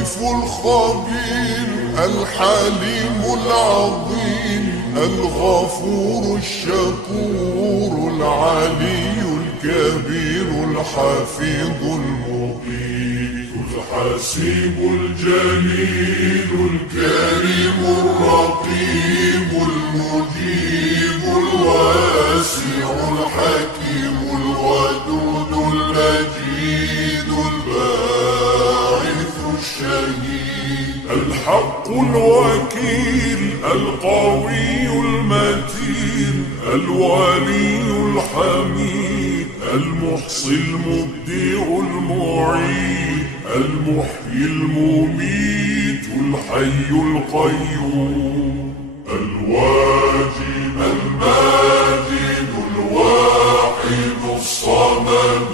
اللطيف الخبير الحليم العظيم الغفور الشكور العلي الكبير الحفيظ المقيت الحسيب الجليل الكريم الرقيب المجيب الواسع الحكيم الودود المجيد الباعث الشهيد الحق الوكيل القوي المتين الولي الحميد المحصي المبدع المعيد المحيي المميت الحي القيوم الواجد الماجد الواحد الصمد